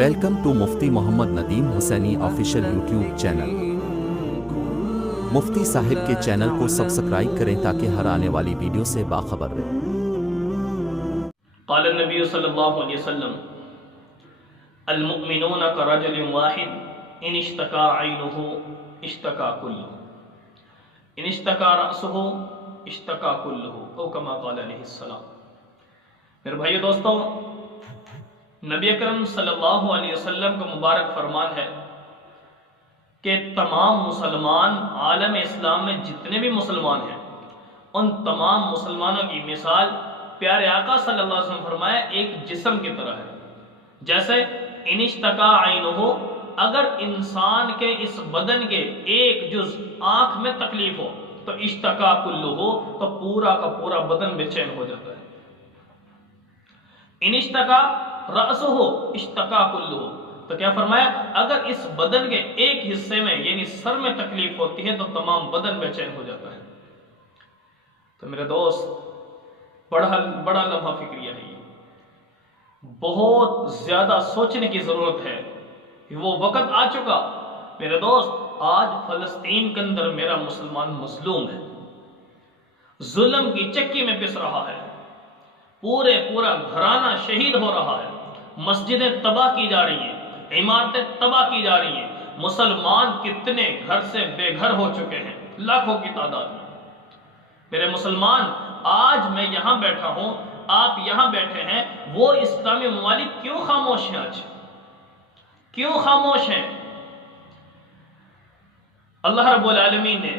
Welcome to Mufti Muhammad Nadeem Husaini official YouTube channel. Mufti صاحب کے channel کو سبسکرائب کریں تاکہ ہر آنے والی ویڈیو سے باخبر رہیں۔ قال النبی صلی اللہ علیہ وسلم المؤمنون كرجل واحد ان اشتكى عينه اشتكى كله ان اشتكى رأسه اشتكى كله او كما قال علیہ السلام۔ میرے بھائیو دوستو، نبی اکرم صلی اللہ علیہ وسلم کا مبارک فرمان ہے کہ تمام مسلمان عالم اسلام میں جتنے بھی مسلمان ہیں ان تمام مسلمانوں کی مثال پیارے آقا صلی اللہ علیہ وسلم فرمایا ایک جسم کی طرح ہے۔ جیسے ان اشتکا عینہ، اگر انسان کے اس بدن کے ایک جز آنکھ میں تکلیف ہو تو اشتکا کلہ ہو، تو پورا کا پورا بدن بے چین ہو جاتا ہے۔ ان اشتکا رأس ہو اشتکا کلہ ہو، تو کیا فرمایا اگر اس بدن کے ایک حصے میں یعنی سر میں تکلیف ہوتی ہے تو تمام بدن بے چین ہو جاتا ہے۔ تو میرے دوست، بڑا لمحہ فکریہ ہے، یہ بہت زیادہ سوچنے کی ضرورت ہے۔ وہ وقت آ چکا میرے دوست، آج فلسطین کے اندر میرا مسلمان مظلوم ہے، ظلم کی چکی میں پس رہا ہے، پورا گھرانہ شہید ہو رہا ہے، مسجدیں تباہ کی جا رہی ہیں، عمارتیں تباہ کی جا رہی ہیں، مسلمان کتنے گھر سے بے گھر ہو چکے ہیں، لاکھوں کی تعداد میں۔ میرے مسلمان، آج میں یہاں بیٹھا ہوں، آپ یہاں بیٹھے ہیں، وہ اسلامی ممالک کیوں خاموش ہیں؟ آج کیوں خاموش ہیں؟ اللہ رب العالمین نے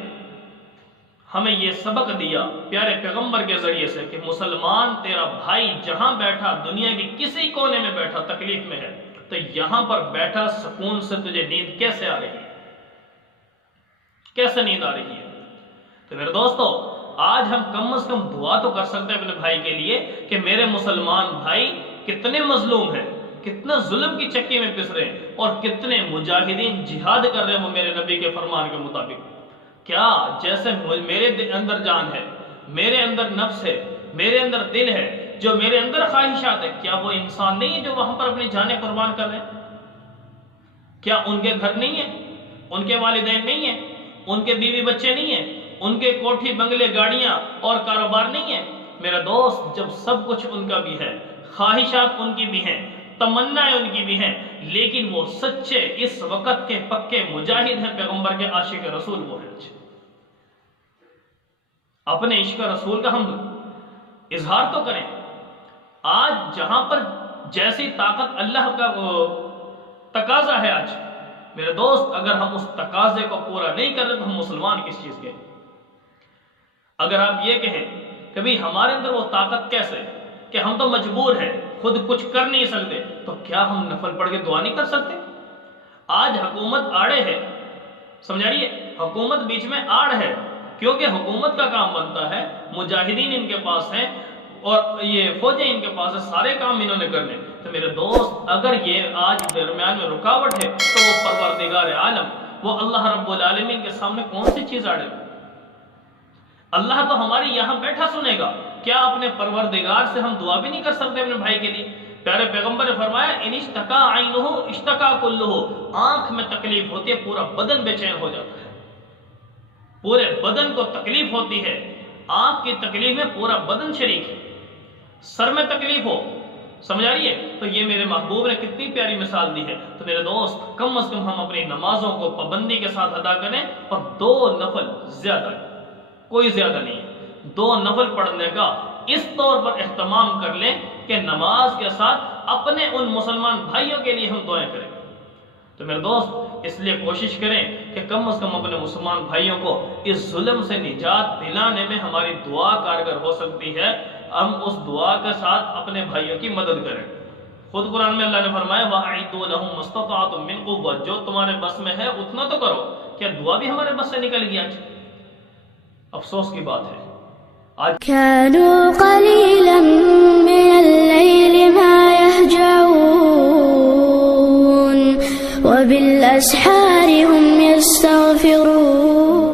ہمیں یہ سبق دیا پیارے پیغمبر کے ذریعے سے کہ مسلمان، تیرا بھائی جہاں بیٹھا، دنیا کے کسی کونے میں بیٹھا تکلیف میں ہے، تو یہاں پر بیٹھا سکون سے تجھے نیند کیسے آ رہی ہے؟ کیسے نیند آ رہی ہے؟ تو میرے دوستو، آج ہم کم از کم دعا تو کر سکتے ہیں اپنے بھائی کے لیے کہ میرے مسلمان بھائی کتنے مظلوم ہیں، کتنا ظلم کی چکی میں پس رہے ہیں، اور کتنے مجاہدین جہاد کر رہے ہیں وہ میرے نبی کے فرمان کے مطابق۔ کیا جیسے میرے اندر جان ہے، میرے اندر نفس ہے، میرے اندر دل ہے، جو میرے اندر خواہشات ہے، کیا وہ انسان نہیں ہے جو وہاں پر اپنی جانیں قربان کر رہے ہیں؟ کیا ان کے گھر نہیں ہیں، ان کے والدین نہیں ہیں، ان کے بیوی بچے نہیں ہیں، ان کے کوٹھی بنگلے گاڑیاں اور کاروبار نہیں ہیں؟ میرا دوست، جب سب کچھ ان کا بھی ہے، خواہشات ان کی بھی ہیں، تمنائیں ان کی بھی ہیں، لیکن وہ سچے اس وقت کے پکے مجاہد ہیں، پیغمبر کے عاشق رسول وہ ہیں۔ اپنے عشق رسول کا ہم اظہار تو کریں۔ آج جہاں پر جیسی طاقت اللہ کا تقاضا ہے، آج میرے دوست، اگر ہم اس تقاضے کو پورا نہیں کر رہے تو ہم مسلمان کس چیز کے؟ اگر آپ یہ کہیں کہ بھئی ہمارے اندر وہ طاقت کیسے کہ ہم تو مجبور ہیں، خود کچھ کر نہیں سکتے، تو کیا ہم نفل پڑھ کے دعا نہیں کر سکتے؟ آج حکومت آڑے ہے، سمجھا رہی ہے، حکومت بیچ میں آڑ ہے، کیونکہ حکومت کا کام بنتا ہے، مجاہدین ان کے پاس ہیں اور یہ فوجیں ان کے پاس ہیں، سارے کام انہوں نے کرنے۔ تو میرے دوست، اگر یہ آج درمیان میں رکاوٹ ہے تو وہ پروردگار عالم، وہ اللہ رب العالمین کے سامنے کون سی چیز آڑے گا؟ اللہ تو ہماری یہاں بیٹھا سنے گا، کیا اپنے پروردگار سے ہم دعا بھی نہیں کر سکتے اپنے بھائی کے لیے؟ پیارے پیغمبر نے فرمایا ان اشتکا عینہ اشتکا کلہ، آنکھ میں تکلیف ہوتی ہے پورا بدن بے چین ہو جاتا ہے، پورے بدن کو تکلیف ہوتی ہے، آنکھ کی تکلیف میں پورا بدن شریک ہے، سر میں تکلیف ہو، سمجھا رہی ہے؟ تو یہ میرے محبوب نے کتنی پیاری مثال دی ہے۔ تو میرے دوست، کم از کم ہم اپنی نمازوں کو پابندی کے ساتھ ادا کریں، اور 2 نفل، زیادہ کوئی زیادہ نہیں، 2 نفل پڑھنے کا اس طور پر اہتمام کر لیں کہ نماز کے ساتھ اپنے ان مسلمان بھائیوں کے لیے ہم دعائیں کریں۔ تو میرے دوست، اس لیے کوشش کریں کہ کم از کم اپنے مسلمان بھائیوں کو اس ظلم سے نجات دلانے میں ہماری دعا کارگر ہو سکتی ہے، ہم اس دعا کے ساتھ اپنے بھائیوں کی مدد کریں۔ خود قرآن میں اللہ نے فرمایا وَأَعِدُّوا لَهُم مَّا اسْتَطَعْتُم مِّن قُوَّةٍ، جو تمہارے بس میں ہے اتنا تو کرو۔ کیا دعا بھی ہمارے بس سے نکل گئی آج؟ افسوس کی بات ہے۔ آج كانوا قليلا من الليل ما يهجعون وبالأسحار هم يستغفرون